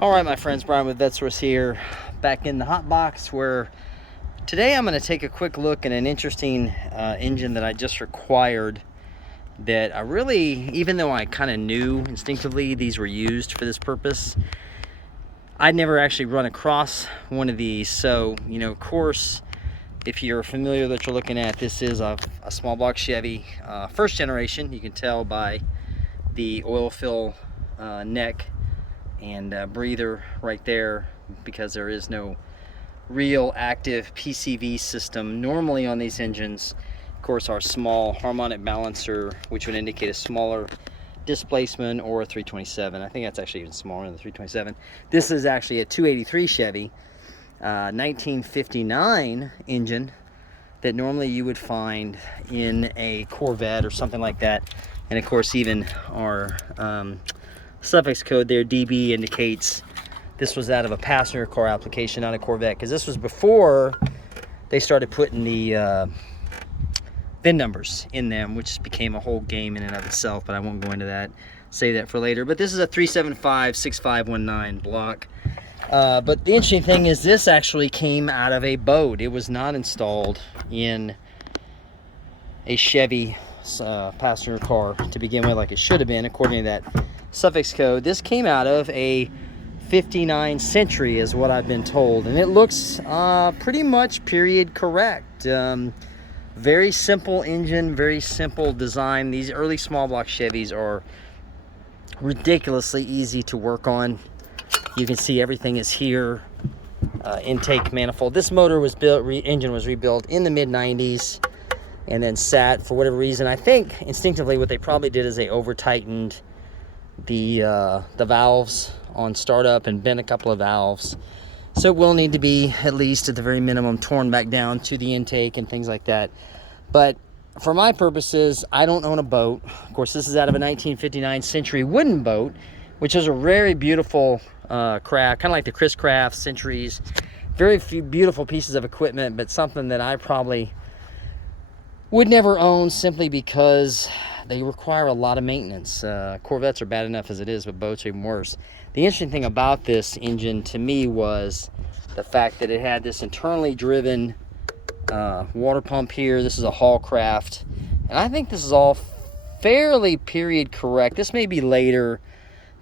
All right, my friends, Brian with VetteSource here, back in the hot box, where today I'm going to take a quick look at an interesting engine that I just acquired that I really, even though I kind of knew instinctively these were used for this purpose, I'd never actually run across one of these. So, of course, if you're familiar with what you're looking at, this is a small block Chevy, first generation. You can tell by the oil fill neck and breather right there, because there is no real active PCV system normally on these engines. Of course, our small harmonic balancer, which would indicate a smaller displacement, or a 327. I think that's actually even smaller than the 327. This is actually a 283 Chevy 1959 engine that normally you would find in a Corvette or something like that. And of course, even our suffix code there, DB, indicates this was out of a passenger car application, not a Corvette, because this was before they started putting the VIN numbers in them, which became a whole game in and of itself, but I won't go into that. Save that for later. But this is a 375-6519 block. But the interesting thing is this actually came out of a boat. It was not installed in a Chevy passenger car to begin with, like it should have been, according to that suffix code. This came out of a 59 Century, is what I've been told, and it looks pretty much period correct. Very simple engine, very simple design. These early small block Chevys are ridiculously easy to work on. You can see everything is here. Intake manifold. This motor was built, engine was rebuilt in the mid-90s, and then sat for whatever reason. I think instinctively what they probably did is they over tightened the valves on startup and bent a couple of valves, so it will need to be, at least at the very minimum, torn back down to the intake and things like that. But for my purposes, I don't own a boat. Of course, this is out of a 1959 Century wooden boat, which is a very beautiful craft, kind of like the Chris Craft Centuries. Very few beautiful pieces of equipment, but something that I probably would never own, simply because they require a lot of maintenance. Corvettes are bad enough as it is, but boats are even worse. The interesting thing about this engine to me was the fact that it had this internally driven water pump here. This is a Hallcraft, and I think this is all fairly period correct. This may be later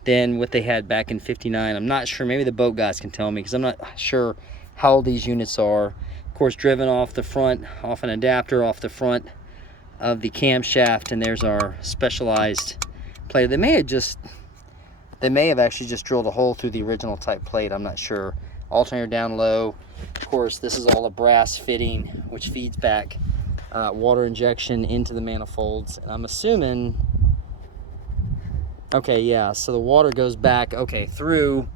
than what they had back in 59. I'm not sure. Maybe the boat guys can tell me, because I'm not sure how old these units are. Of course, driven off the front, off an adapter off the front of the camshaft, and there's our specialized plate. They may have actually just drilled a hole through the original type plate. I'm not sure. Alternator down low. Of course, this is all a brass fitting, which feeds back water injection into the manifolds. And I'm assuming, okay, yeah, so the water goes back, okay, through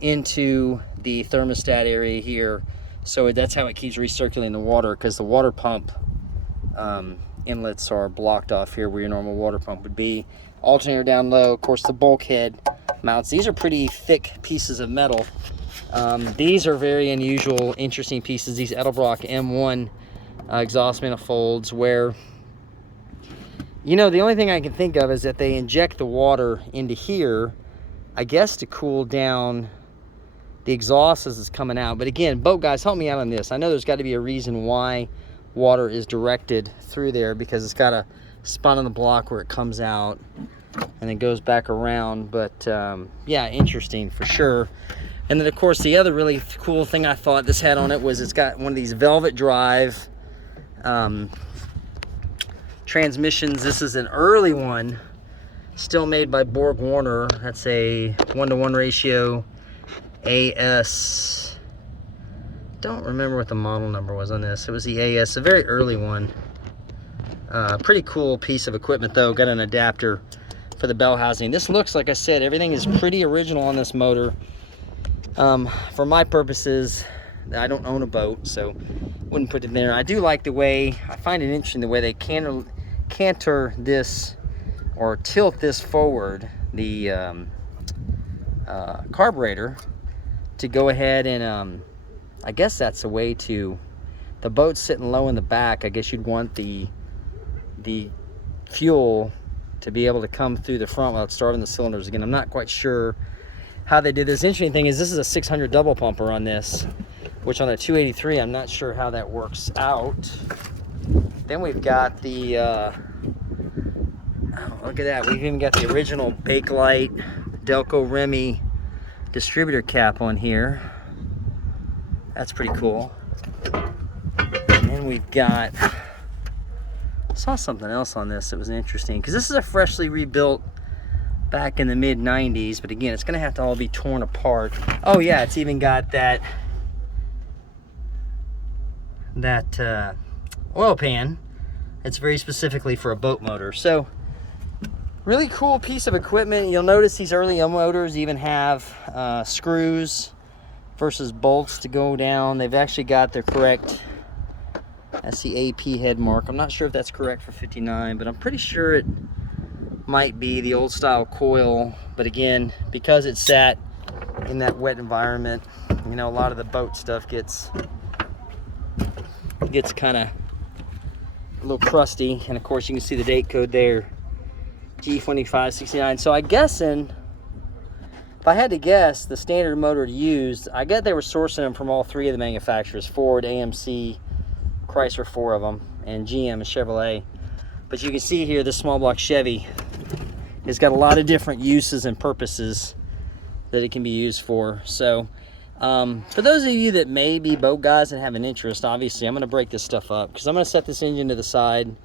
into the thermostat area here. So that's how it keeps recirculating the water, because the water pump inlets are blocked off here where your normal water pump would be. Alternator down low. Of course, the bulkhead mounts. These are pretty thick pieces of metal. These are very unusual, interesting pieces. These Edelbrock M1 exhaust manifolds, where, the only thing I can think of is that they inject the water into here, I guess to cool down the exhaust as it's coming out. But again, boat guys, help me out on this. I know there's got to be a reason why water is directed through there, because it's got a spot on the block where it comes out and then goes back around. But yeah, interesting for sure. And then of course the other really cool thing I thought this had on it was it's got one of these velvet drive transmissions. This is an early one, still made by Borg Warner. That's a 1-to-1 ratio AS. Don't remember what the model number was on this. It was the AS, a very early one. Pretty cool piece of equipment though. Got an adapter for the bell housing. This looks, like I said, everything is pretty original on this motor. For my purposes, I don't own a boat, so wouldn't put it in there. I do like the way, I find it interesting the way they canter this, or tilt this forward, the carburetor, to go ahead and I guess that's a way to, the boat's sitting low in the back. I guess you'd want the fuel to be able to come through the front without starting the cylinders again. I'm not quite sure how they did this. Interesting thing is this is a 600 double pumper on this, which on a 283, I'm not sure how that works out. Then we've got the, oh, look at that. We've even got the original Bakelite Delco Remy distributor cap on here. That's pretty cool. And then we've got, I saw something else on this that was interesting, because this is a freshly rebuilt back in the mid 90s, but again, it's gonna have to all be torn apart. Oh yeah, it's even got that oil pan. It's very specifically for a boat motor. So really cool piece of equipment. You'll notice these early motors even have screws versus bolts to go down. They've actually got their correct, that's the AP head mark. I'm not sure if that's correct for 59, but I'm pretty sure it might be the old style coil. But again, because it's sat in that wet environment, you know, a lot of the boat stuff gets kind of a little crusty. And of course you can see the date code there, G2569. So I'm guessing, if I had to guess, the standard motor used, I get they were sourcing them from all three of the manufacturers: Ford, AMC, Chrysler, 4 of them, and GM and Chevrolet. But you can see here this small block Chevy has got a lot of different uses and purposes that it can be used for. So for those of you that may be boat guys and have an interest, obviously I'm going to break this stuff up, because I'm going to set this engine to the side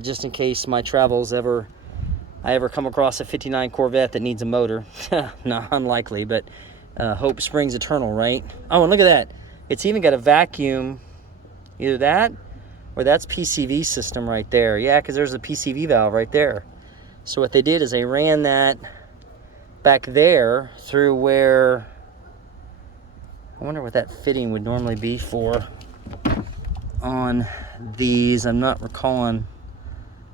just in case my travels I ever come across a 59 Corvette that needs a motor. Not unlikely, but hope springs eternal, right? Oh, and look at that. It's even got a vacuum, either that or that's PCV system right there. Yeah, because there's a PCV valve right there. So what they did is they ran that back there through where, I wonder what that fitting would normally be for on these. I'm not recalling.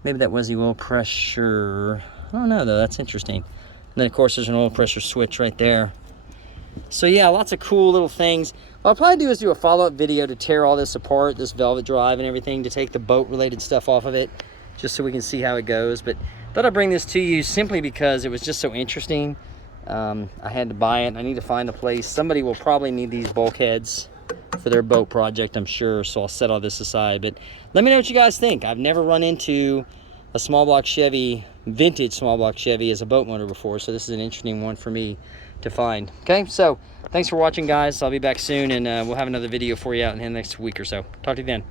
Maybe that was the oil pressure. I don't know though, that's interesting. And then of course there's an oil pressure switch right there. So yeah, lots of cool little things. What I'll probably do is do a follow-up video to tear all this apart, this velvet drive and everything, to take the boat related stuff off of it, just so we can see how it goes. But thought I'd bring this to you simply because it was just so interesting. I had to buy it. I need to find a place. Somebody will probably need these bulkheads for their boat project, I'm sure, so I'll set all this aside. But let me know what you guys think. I've never run into a small block Chevy, vintage small block Chevy, as a boat motor before, so this is an interesting one for me to find. Okay, so thanks for watching, guys. I'll be back soon, and we'll have another video for you out in the next week or so. Talk to you then.